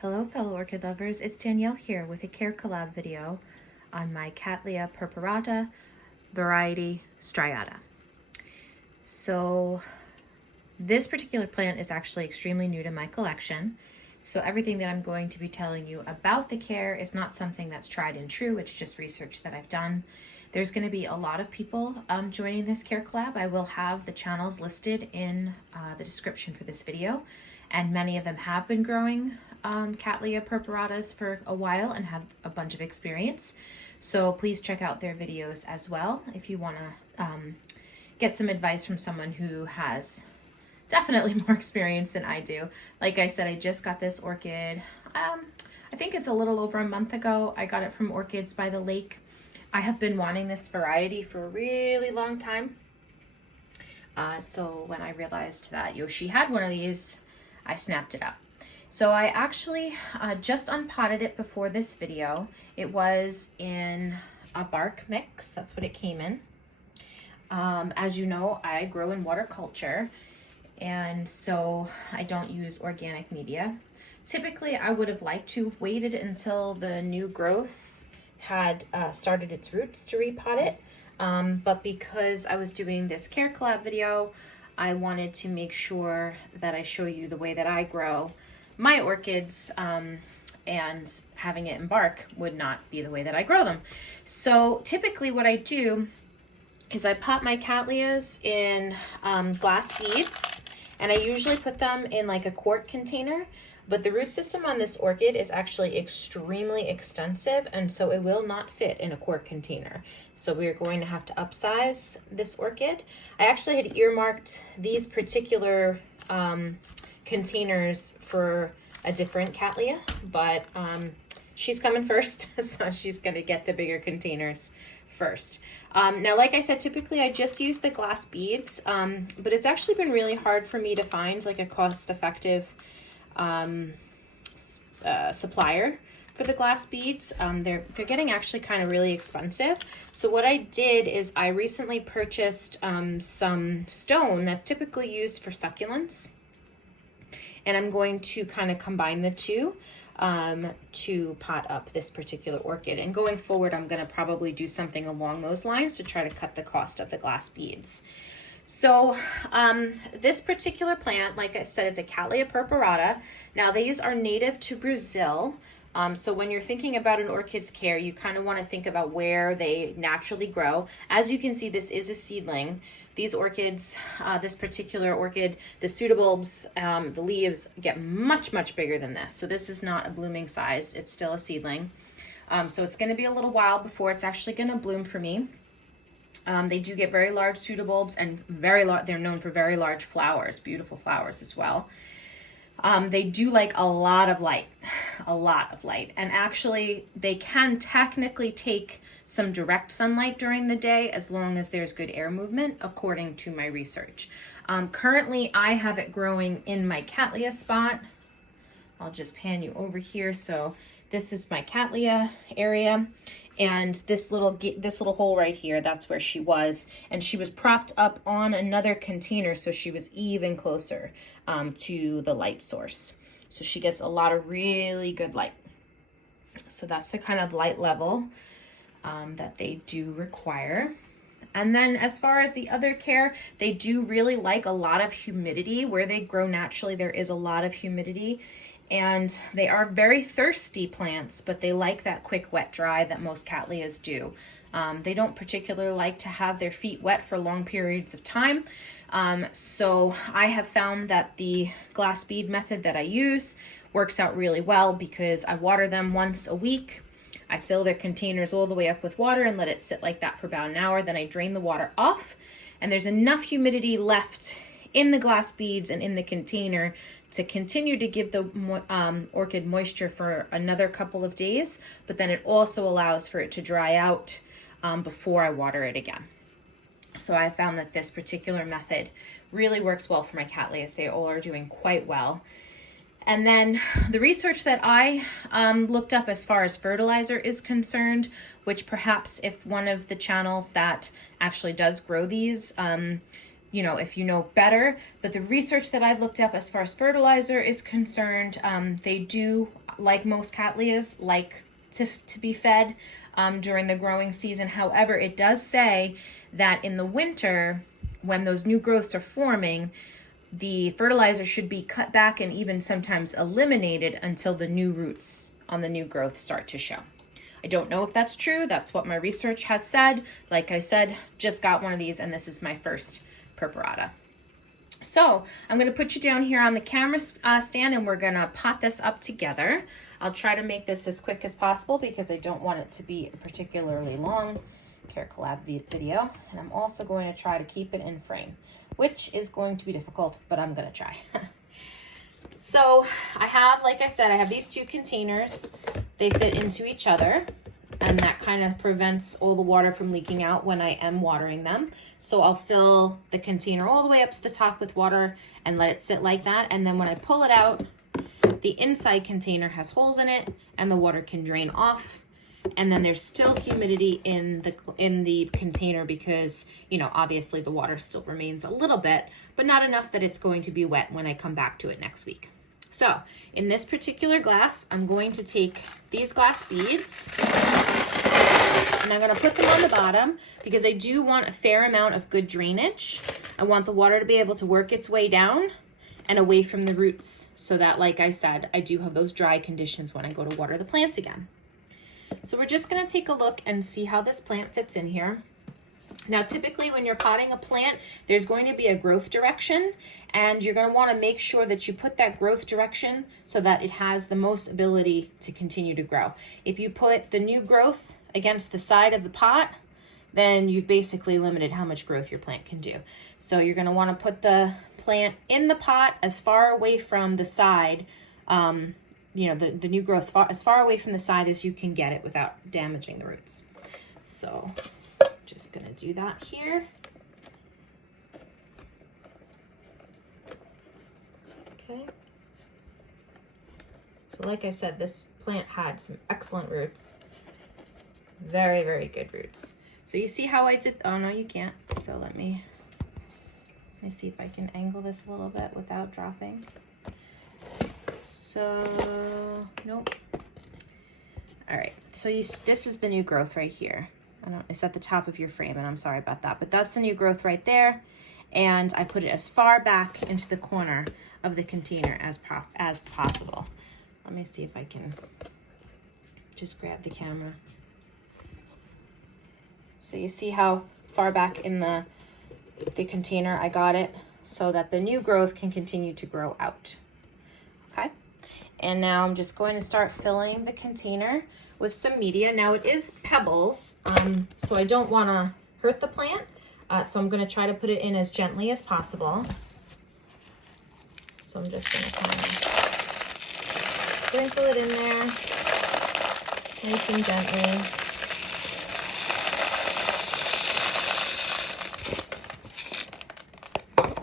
Hello fellow orchid lovers, it's Danielle here with a care collab video on my Cattleya purpurata variety striata. So this particular plant is actually extremely new to my collection. So everything that I'm going to be telling you about the care is not something that's tried and true, it's just research that I've done. There's going to be a lot of people joining this care collab. I will have the channels listed in the description for this video, and many of them have been growing Cattleya purpuratas for a while and have a bunch of experience. So please check out their videos as well if you want to get some advice from someone who has definitely more experience than I do. Like I said, I just got this orchid, I think it's a little over a month ago. I got it from Orchids by the Lake. I have been wanting this variety for a really long time. So when I realized that Yoshi had one of these, I snapped it up. So I actually just unpotted it before this video. It was in a bark mix, that's what it came in. As you know, I grow in water culture, and so I don't use organic media. Typically, I would have liked to have waited until the new growth had started its roots to repot it, but because I was doing this care collab video, I wanted to make sure that I show you the way that I grow my orchids, and having it in bark would not be the way that I grow them. So typically what I do is I pot my Cattleyas in glass beads, and I usually put them in like a quart container, but the root system on this orchid is actually extremely extensive, and so it will not fit in a quart container. So we're going to have to upsize this orchid. I actually had earmarked these particular containers for a different Cattleya, but she's coming first, so she's gonna get the bigger containers first. Now, like I said, typically I just use the glass beads, but it's actually been really hard for me to find like a cost-effective supplier for the glass beads. They're getting actually kind of really expensive. So what I did is I recently purchased some stone that's typically used for succulents, and I'm going to kind of combine the two to pot up this particular orchid. And going forward, I'm going to probably do something along those lines to try to cut the cost of the glass beads. So this particular plant, like I said, it's a Cattleya purpurata. Now these are native to Brazil. So when you're thinking about an orchid's care, you kind of want to think about where they naturally grow. As you can see, this is a seedling. These orchids, this particular orchid, the pseudobulbs, the leaves get much, much bigger than this. So this is not a blooming size. It's still a seedling. So it's going to be a little while before it's actually going to bloom for me. They do get very large pseudobulbs, and they're known for very large flowers, beautiful flowers as well. They do like a lot of light, and actually they can technically take some direct sunlight during the day as long as there's good air movement, according to my research. Currently I have it growing in my Cattleya spot. I'll just pan you over here. So this is my Cattleya area, and this little hole right here, that's where she was, and she was propped up on another container, so she was even closer to the light source. So she gets a lot of really good light. So that's the kind of light level that they do require. And then as far as the other care, they do really like a lot of humidity. Where they grow naturally, there is a lot of humidity. And they are very thirsty plants, but they like that quick wet dry that most Cattleyas do. They don't particularly like to have their feet wet for long periods of time. So I have found that the glass bead method that I use works out really well, because I water them once a week. I fill their containers all the way up with water and let it sit like that for about an hour. Then I drain the water off, and there's enough humidity left in the glass beads and in the container to continue to give the orchid moisture for another couple of days, but then it also allows for it to dry out before I water it again. So I found that this particular method really works well for my Cattleyas. They all are doing quite well. And then the research that I looked up as far as fertilizer is concerned, which perhaps if one of the channels that actually does grow these you know, if you know better. But the research that I've looked up as far as fertilizer is concerned, they do like most Cattleyas, like to be fed during the growing season. However, it does say that in the winter, when those new growths are forming, the fertilizer should be cut back and even sometimes eliminated until the new roots on the new growth start to show. I don't know if that's true. That's what my research has said. Like I said, just got one of these, and this is my first purpurata. So I'm going to put you down here on the camera stand, and we're going to pot this up together. I'll try to make this as quick as possible because I don't want it to be a particularly long Care Collab video. And I'm also going to try to keep it in frame, which is going to be difficult, but I'm going to try. So I have, like I said, I have these two containers. They fit into each other, and that kind of prevents all the water from leaking out when I am watering them. So I'll fill the container all the way up to the top with water and let it sit like that. And then when I pull it out, the inside container has holes in it and the water can drain off. And then there's still humidity in the container because, you know, obviously the water still remains a little bit, but not enough that it's going to be wet when I come back to it next week. So in this particular glass, I'm going to take these glass beads and I'm going to put them on the bottom because I do want a fair amount of good drainage. I want the water to be able to work its way down and away from the roots so that, like I said, I do have those dry conditions when I go to water the plant again. So we're just going to take a look and see how this plant fits in here. Now, typically when you're potting a plant, there's going to be a growth direction, and you're going to want to make sure that you put that growth direction so that it has the most ability to continue to grow. If you put the new growth against the side of the pot, then you've basically limited how much growth your plant can do. So you're going to want to put the plant in the pot as far away from the side, you know, the new growth as far away from the side as you can get it without damaging the roots. So just gonna do that here. Okay. So like I said, this plant had some excellent roots. Very, very good roots. So you see how I did, oh no, you can't. So let me see if I can angle this a little bit without dropping. So, nope. All right, so this is the new growth right here. It's at the top of your frame, and I'm sorry about that, but that's the new growth right there. And I put it as far back into the corner of the container as possible. Let me see if I can just grab the camera. So you see how far back in the container I got it so that the new growth can continue to grow out. Okay, and now I'm just going to start filling the container with some media. Now it is pebbles, so I don't want to hurt the plant, so I'm going to try to put it in as gently as possible. So I'm just going to kind of sprinkle it in there, nice and gently.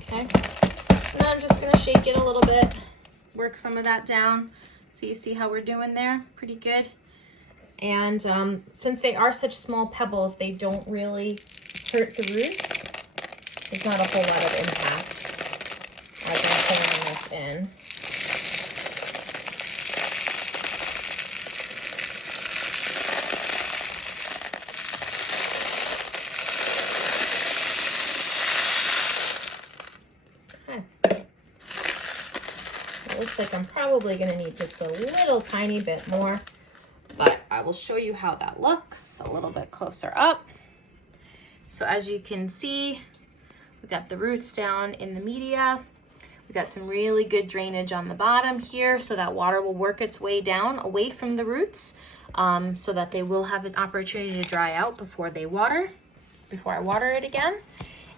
Okay, and then I'm just going to shake it a little bit, work some of that down. So you see how we're doing there? Pretty good. And since they are such small pebbles, they don't really hurt the roots. There's not a whole lot of impact as I'm filling this in. Okay. It looks like I'm probably going to need just a little tiny bit more, but I will show you how that looks a little bit closer up. So as you can see, we got the roots down in the media. We got some really good drainage on the bottom here so that water will work its way down away from the roots, so that they will have an opportunity to dry out before I water it again.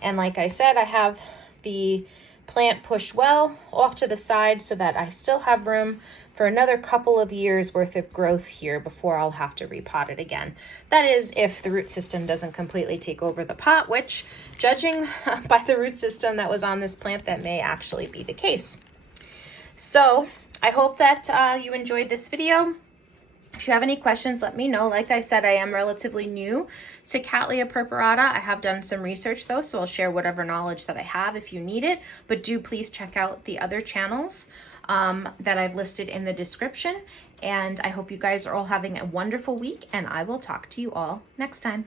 And like I said, I have the plant pushed well off to the side so that I still have room for another couple of years worth of growth here before I'll have to repot it again. That is if the root system doesn't completely take over the pot, which, judging by the root system that was on this plant, that may actually be the case. So I hope that you enjoyed this video. If you have any questions, let me know. Like I said, I am relatively new to Cattleya purpurata. I have done some research though, so I'll share whatever knowledge that I have if you need it, but do please check out the other channels. that I've listed in the description. And I hope you guys are all having a wonderful week, and I will talk to you all next time.